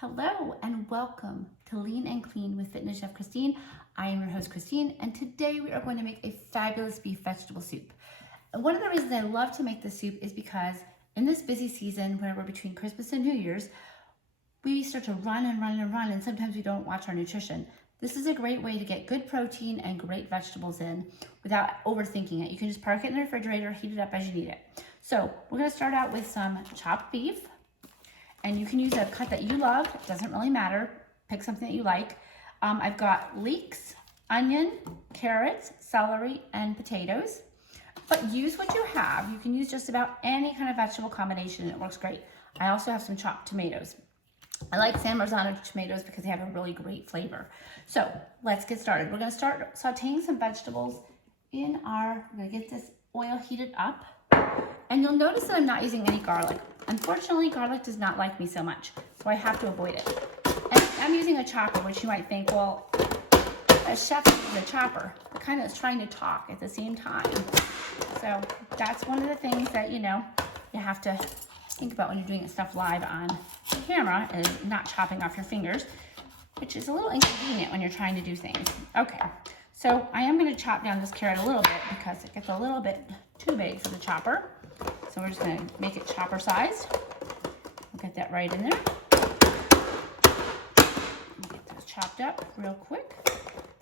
Hello and welcome to Lean and Clean with Fitness Chef Christine. I am your host Christine, and today we are going to make a fabulous beef vegetable soup. And one of the reasons I love to make this soup is because in this busy season, whenever between Christmas and New Year's, we start to run, and sometimes we don't watch our nutrition. This is a great way to get good protein and great vegetables in without overthinking it. You can just park it in the refrigerator, heat it up as you need it. So we're gonna start out with some chopped beef. And you can use a cut that you love. It doesn't really matter. Pick something that you like. I've got leeks, onion, carrots, celery, and potatoes. But use what you have. You can use just about any kind of vegetable combination and it works great. I also have some chopped tomatoes. I like San Marzano tomatoes because they have a really great flavor. So let's get started. We're gonna start sauteing some vegetables we're gonna get this oil heated up. And you'll notice that I'm not using any garlic. Unfortunately, garlic does not like me so much, so I have to avoid it. And I'm using a chopper, which you might think, well, a chef uses a chopper, the kind that's trying to talk at the same time. So that's one of the things that, you have to think about when you're doing stuff live on camera, is not chopping off your fingers, which is a little inconvenient when you're trying to do things. Okay, so I am gonna chop down this carrot a little bit because it gets a little bit too big for the chopper. So we're just gonna make it chopper sized. We'll get that right in there. Get those chopped up real quick.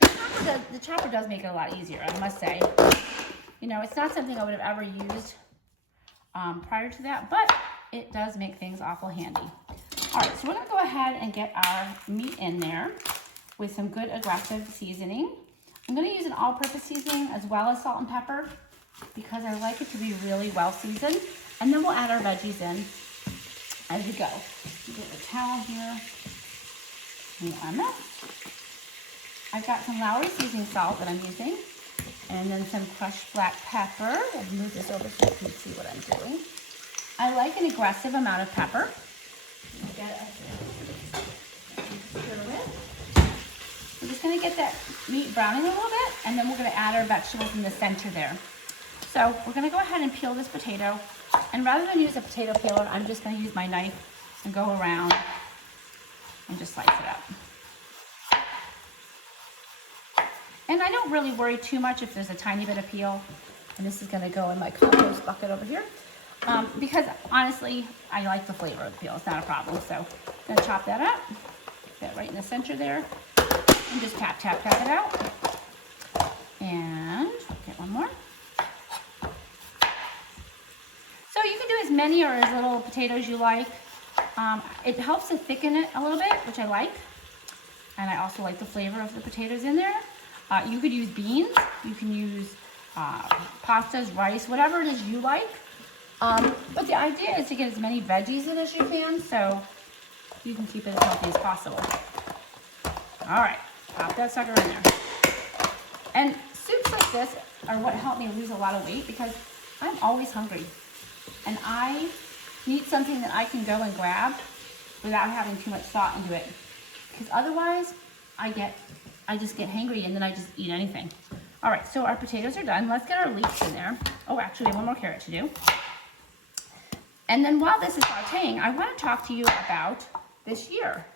The chopper does make it a lot easier, I must say. It's not something I would have ever used prior to that, but it does make things awful handy. All right, so we're gonna go ahead and get our meat in there with some good aggressive seasoning. I'm gonna use an all-purpose seasoning as well as salt and pepper, because I like it to be really well seasoned. And then we'll add our veggies in as we go. Get the towel here. I've got some Lowry seasoning salt that I'm using, and then some crushed black pepper. I'll move this over so you can see what I'm doing. I like an aggressive amount of pepper. We're just gonna get that meat browning a little bit, and then we're gonna add our vegetables in the center there. So we're gonna go ahead and peel this potato, and rather than use a potato peeler, I'm just gonna use my knife and go around and just slice it up. And I don't really worry too much if there's a tiny bit of peel, and this is gonna go in my compost bucket over here, because honestly, I like the flavor of the peel, it's not a problem. So I'm gonna chop that up, get it right in the center there, and just tap it out. And get one more. So you can do as many or as little potatoes you like. It helps to thicken it a little bit, which I like. And I also like the flavor of the potatoes in there. You could use beans, you can use pastas, rice, whatever it is you like. But the idea is to get as many veggies in as you can, so you can keep it as healthy as possible. All right, pop that sucker in there. And soups like this are what help me lose a lot of weight, because I'm always hungry. And I need something that I can go and grab without having too much thought into it. Because otherwise, I just get hangry and then I just eat anything. All right, so our potatoes are done. Let's get our leeks in there. Oh, actually, one more carrot to do. And then while this is sauteing, I want to talk to you about this year.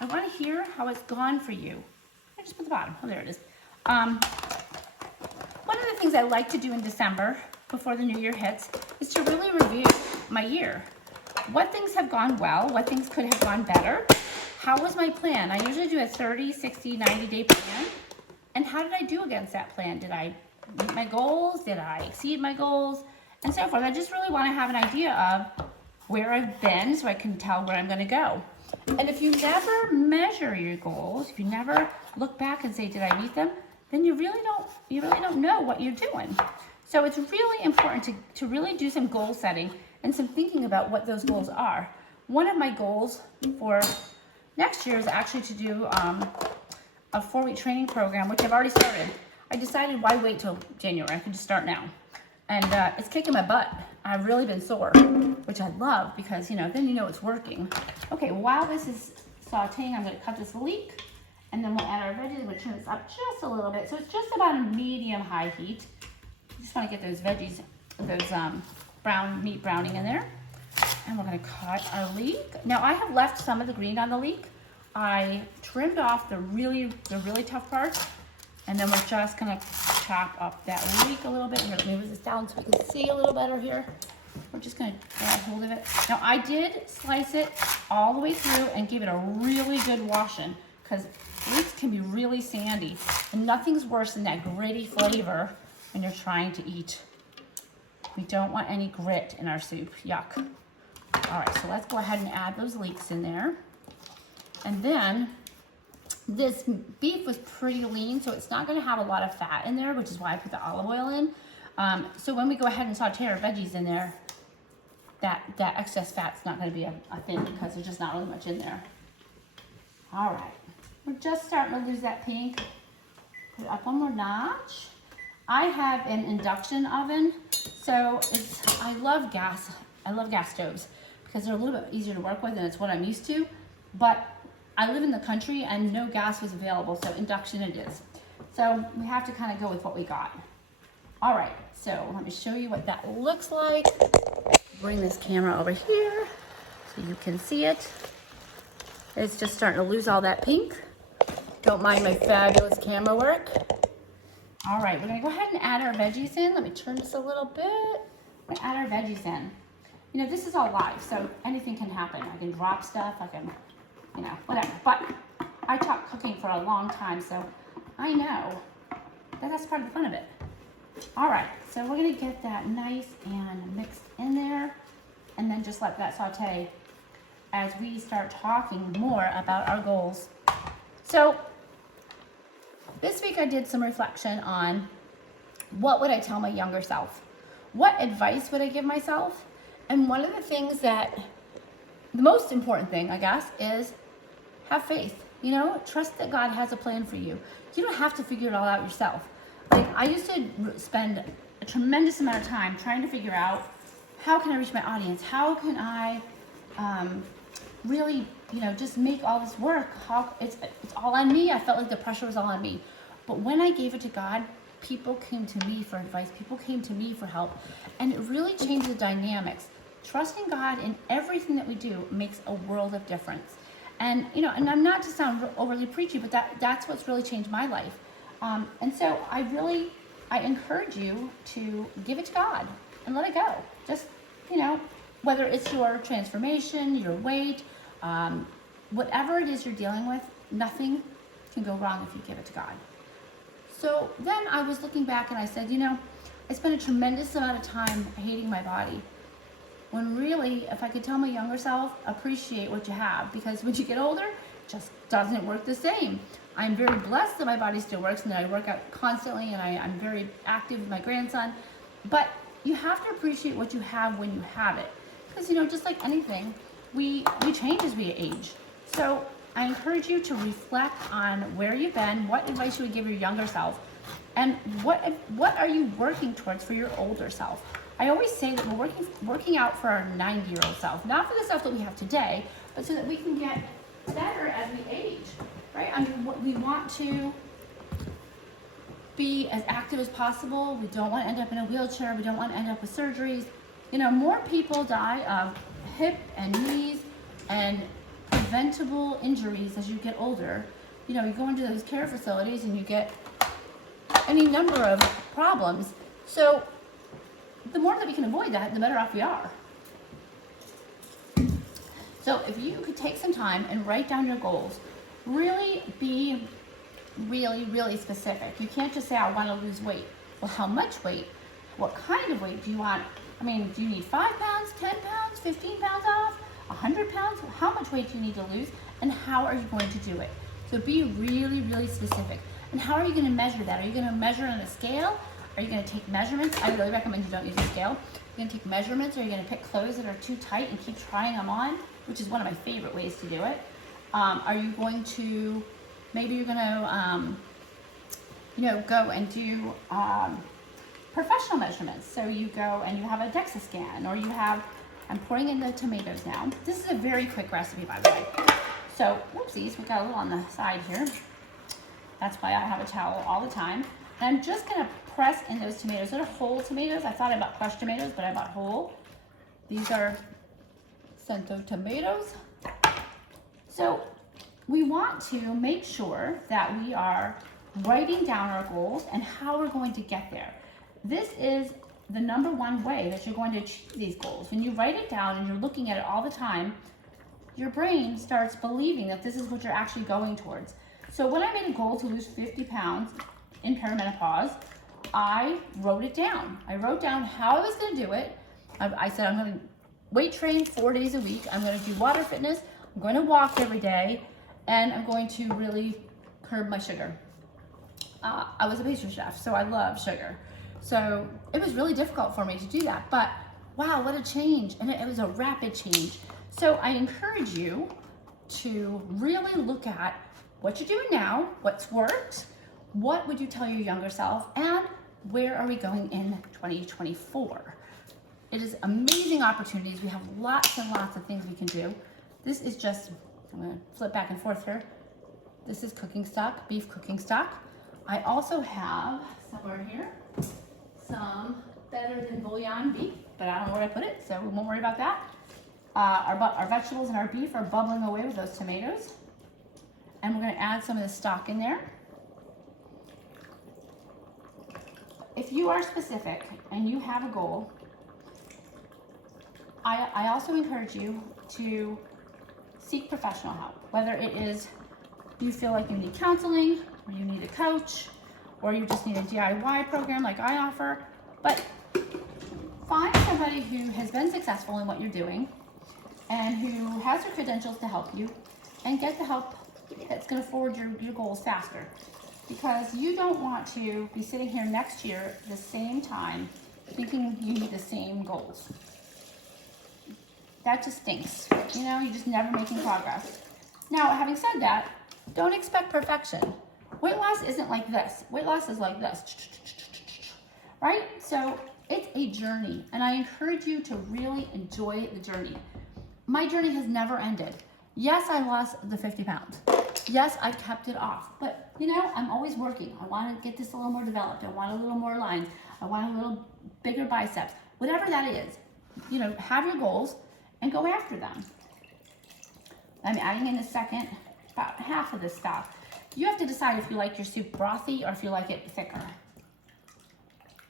I want to hear how it's gone for you. I just put the bottom. Oh, there it is. One of the things I like to do in December, before the new year hits, is to really review my year. What things have gone well? What things could have gone better? How was my plan? I usually do a 30, 60, 90-day plan. And how did I do against that plan? Did I meet my goals? Did I exceed my goals? And so forth. I just really want to have an idea of where I've been so I can tell where I'm going to go. And if you never measure your goals, if you never look back and say, did I meet them? Then you really don't know what you're doing. So it's really important to really do some goal setting and some thinking about what those goals are. One of my goals for next year is actually to do a 4-week training program, which I've already started. I decided, why wait till January? I can just start now. And it's kicking my butt. I've really been sore, which I love, because then it's working. Okay, while this is sauteing, I'm gonna cut this leek, and then we'll add our veggies. I'm gonna turn this up just a little bit. So it's just about a medium-high heat. Just want to get those veggies, those meat browning in there. And we're gonna cut our leek. Now I have left some of the green on the leek. I trimmed off the really tough parts, and then we're just gonna chop up that leek a little bit. Here, let me move this down so we can see a little better here. We're just gonna grab hold of it. Now I did slice it all the way through and give it a really good washing, because leeks can be really sandy, and nothing's worse than that gritty flavor when you're trying to eat. We don't want any grit in our soup, yuck. All right, so let's go ahead and add those leeks in there. And then this beef was pretty lean, so it's not gonna have a lot of fat in there, which is why I put the olive oil in. So when we go ahead and saute our veggies in there, that excess fat's not gonna be a thing, because there's just not really much in there. All right, we're just starting to lose that pink. Put it up one more notch. I have an induction oven, so I love gas stoves, because they're a little bit easier to work with, and it's what I'm used to. But I live in the country and no gas was available, so induction it is. So we have to kind of go with what we got. All right, so let me show you what that looks like. Bring this camera over here so you can see it. It's just starting to lose all that pink. Don't mind my fabulous camera work. All right, we're gonna go ahead and add our veggies in. Let me turn this a little bit. We're gonna add our veggies in. You know, this is all live, so anything can happen. I can drop stuff, I can, you know, whatever. But I taught cooking for a long time, so I know that that's part of the fun of it. All right, so we're gonna get that nice and mixed in there, and then just let that saute as we start talking more about our goals. So this week I did some reflection on what would I tell my younger self? What advice would I give myself? And one of the things that, the most important thing, I guess, is have faith. You know, trust that God has a plan for you. You don't have to figure it all out yourself. Like, I used to spend a tremendous amount of time trying to figure out, how can I reach my audience? How can I really, you know, just make all this work? It's all on me. I felt like the pressure was all on me. But when I gave it to God, people came to me for advice. People came to me for help. And it really changed the dynamics. Trusting God in everything that we do makes a world of difference. And, you know, and I'm not to sound overly preachy, but that's what's really changed my life. And so I encourage you to give it to God and let it go. Just, you know, whether it's your transformation, your weight, whatever it is you're dealing with, nothing can go wrong if you give it to God. So then I was looking back and I said, you know, I spent a tremendous amount of time hating my body. When really, if I could tell my younger self, appreciate what you have, because when you get older, it just doesn't work the same. I'm very blessed that my body still works and that I work out constantly, and I'm very active with my grandson. But you have to appreciate what you have when you have it. Because, you know, just like anything, we change as we age. So I encourage you to reflect on where you've been, what advice you would give your younger self, and what are you working towards for your older self. I always say that we're working out for our 90-year-old self, not for the self that we have today, but so that we can get better as we age, right? I mean, we want to be as active as possible. We don't want to end up in a wheelchair. We don't want to end up with surgeries. You know, more people die of hip and knees and preventable injuries as you get older. You know, you go into those care facilities and you get any number of problems. So the more that we can avoid that, the better off we are. So if you could take some time and write down your goals, really be really specific. You can't just say, I want to lose weight. Well, how much weight? What kind of weight do you want? I mean, do you need 5 pounds, 10 pounds, 15 pounds off, 100 pounds? How much weight do you need to lose, and how are you going to do it? So be really specific. And how are you going to measure that? Are you going to measure on a scale? Are you going to take measurements? I really recommend you don't use a scale. You're going to take measurements, or you're going to pick clothes that are too tight and keep trying them on, which is one of my favorite ways to do it. Are you going to, maybe you're going to, you know, go and do professional measurements. So you go and you have a DEXA scan, or you have, I'm pouring in the tomatoes now. This is a very quick recipe, by the way. So, whoopsies, we got a little on the side here. That's why I have a towel all the time. And I'm just gonna press in those tomatoes. They're whole tomatoes. I thought I bought crushed tomatoes, but I bought whole. These are cento tomatoes. So we want to make sure that we are writing down our goals and how we're going to get there. This is the number one way that you're going to achieve these goals. When you write it down and you're looking at it all the time, your brain starts believing that this is what you're actually going towards. So when I made a goal to lose 50 pounds in perimenopause, I wrote it down. I wrote down how I was going to do it. I said I'm going to weight train 4 days a week. I'm going to do water fitness. I'm going to walk every day, and I'm going to really curb my sugar. I was a pastry chef, so I love sugar. So it was really difficult for me to do that, but wow, what a change. And it was a rapid change. So I encourage you to really look at what you're doing now, what's worked, what would you tell your younger self, and where are we going in 2024? It is amazing opportunities. We have lots and lots of things we can do. This is just, I'm gonna flip back and forth here. This is cooking stock, beef cooking stock. I also have somewhere here some better than bouillon beef, but I don't know where I put it, so we won't worry about that. Our vegetables and our beef are bubbling away with those tomatoes. And we're gonna add some of the stock in there. If you are specific and you have a goal, I also encourage you to seek professional help, whether it is you feel like you need counseling, or you need a coach, or you just need a DIY program like I offer. But find somebody who has been successful in what you're doing and who has the credentials to help you, and get the help that's going to forward your goals faster. Because you don't want to be sitting here next year at the same time thinking you need the same goals. That just stinks. You know, you're just never making progress. Now, having said that, don't expect perfection. Weight loss isn't like this. Weight loss is like this, right? So it's a journey, and I encourage you to really enjoy the journey. My journey has never ended. Yes, I lost the 50 pounds. Yes, I've kept it off, but you know, I'm always working. I want to get this a little more developed. I want a little more lines. I want a little bigger biceps. Whatever that is, you know, have your goals and go after them. I'm adding in a second, about half of this stock. You have to decide if you like your soup brothy or if you like it thicker.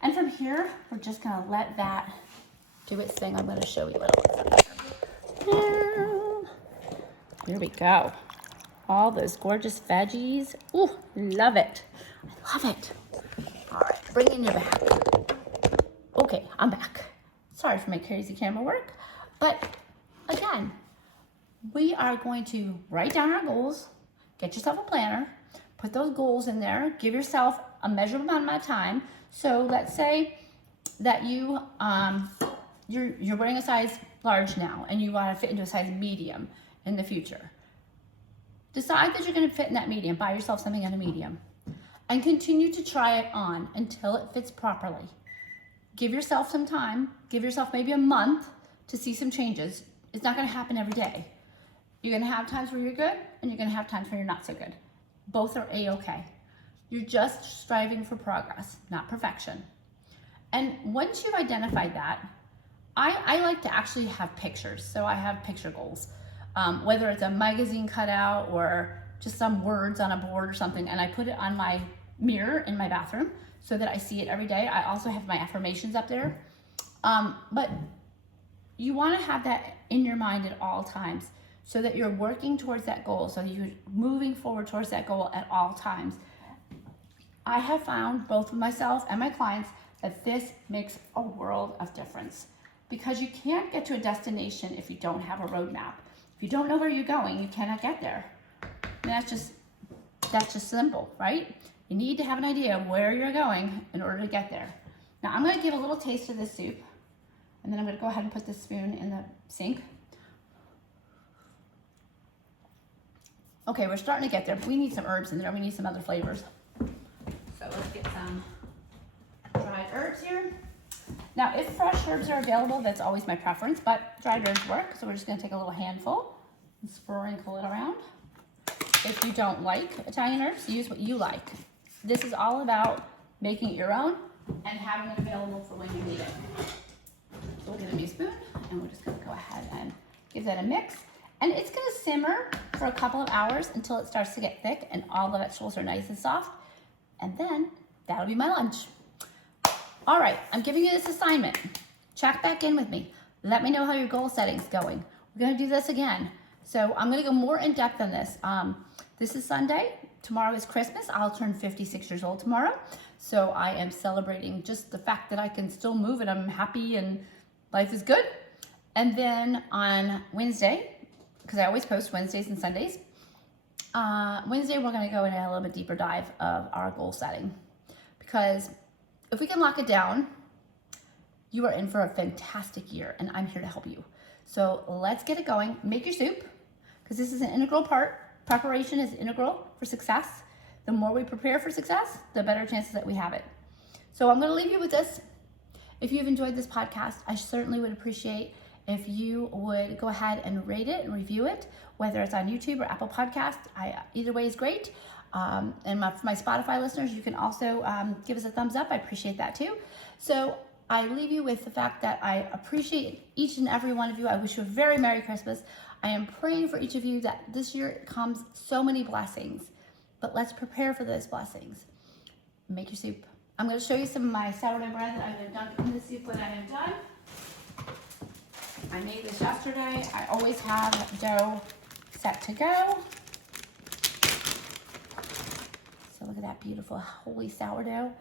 And from here, we're just gonna let that do its thing. I'm gonna show you what it looks like. Here we go. All those gorgeous veggies. Ooh, love it. I love it. All right, bring in your back. Okay, I'm back. Sorry for my crazy camera work. But again, we are going to write down our goals, get yourself a planner, put those goals in there, give yourself a measurable amount of time. So let's say that you're wearing a size large now and you want to fit into a size medium in the future. Decide that you're going to fit in that medium. Buy yourself something in a medium and continue to try it on until it fits properly. Give yourself some time. Give yourself maybe a month to see some changes. It's not going to happen every day. You're going to have times where you're good and you're going to have times where you're not so good. Both are A-okay. You're just striving for progress, not perfection. And once you've identified that, I like to actually have pictures. So I have picture goals. Whether it's a magazine cutout or just some words on a board or something, and I put it on my mirror in my bathroom so that I see it every day. I also have my affirmations up there. But you want to have that in your mind at all times so that you're working towards that goal, so that you're moving forward towards that goal at all times. I have found, both with myself and my clients, that this makes a world of difference, because you can't get to a destination if you don't have a roadmap. If you don't know where you're going, you cannot get there. And that's just simple, right? You need to have an idea of where you're going in order to get there. Now I'm going to give a little taste of this soup, and then I'm going to go ahead and put this spoon in the sink. Okay, we're starting to get there, but we need some herbs in there. We need some other flavors. So let's get some dried herbs here. Now, if fresh herbs are available, that's always my preference, but dried herbs work. So we're just going to take a little handful and sprinkle it around. If you don't like Italian herbs, use what you like. This is all about making it your own and having it available for when you need it. So we'll get a new spoon, and we're just going to go ahead and Give that a mix. And it's gonna simmer for a couple of hours until it starts to get thick and all the vegetables are nice and soft. And then that'll be my lunch. All right, I'm giving you this assignment. Check back in with me. Let me know how your goal setting's going. We're gonna do this again. So I'm gonna go more in depth on this. This is Sunday. Tomorrow is Christmas. I'll turn 56 years old tomorrow. So I am celebrating just the fact that I can still move and I'm happy and life is good. And then on Wednesday, because I always post Wednesdays and Sundays, Wednesday we're gonna go in a little bit deeper dive of our goal setting. Because if we can lock it down, you are in for a fantastic year and I'm here to help you. So let's get it going. Make your soup, because this is an integral part. Preparation is integral for success. The more we prepare for success, the better chances that we have it. So I'm gonna leave you with this. If you've enjoyed this podcast, I certainly would appreciate if you would go ahead and rate it and review it, whether it's on YouTube or Apple Podcast. Either way is great. And for my Spotify listeners, you can also give us a thumbs up. I appreciate that too. So I leave you with the fact that I appreciate each and every one of you. I wish you a very Merry Christmas. I am praying for each of you that this year comes so many blessings, but let's prepare for those blessings. Make your soup. I'm going to show you some of my sourdough bread that I have done in the soup that I have done. I made this yesterday. I always have dough set to go. So look at that beautiful holy sourdough.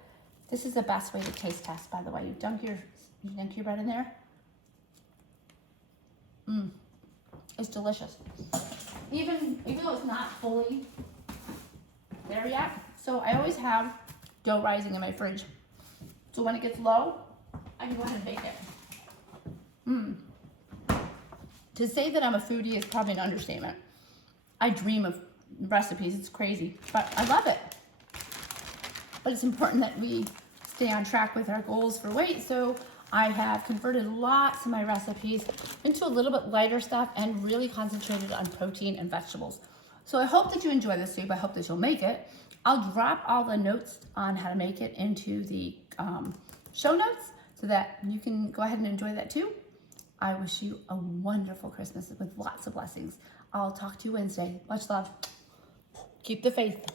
This is the best way to taste test, by the way. You dunk your bread in there. It's delicious. Even though it's not fully there yet. So I always have dough rising in my fridge. So when it gets low, I can go ahead and bake it. To say that I'm a foodie is probably an understatement. I dream of recipes, it's crazy, but I love it. But it's important that we stay on track with our goals for weight. So I have converted lots of my recipes into a little bit lighter stuff and really concentrated on protein and vegetables. So I hope that you enjoy this soup. I hope that you'll make it. I'll drop all the notes on how to make it into the show notes so that you can go ahead and enjoy that too. I wish you a wonderful Christmas with lots of blessings. I'll talk to you Wednesday. Much love. Keep the faith.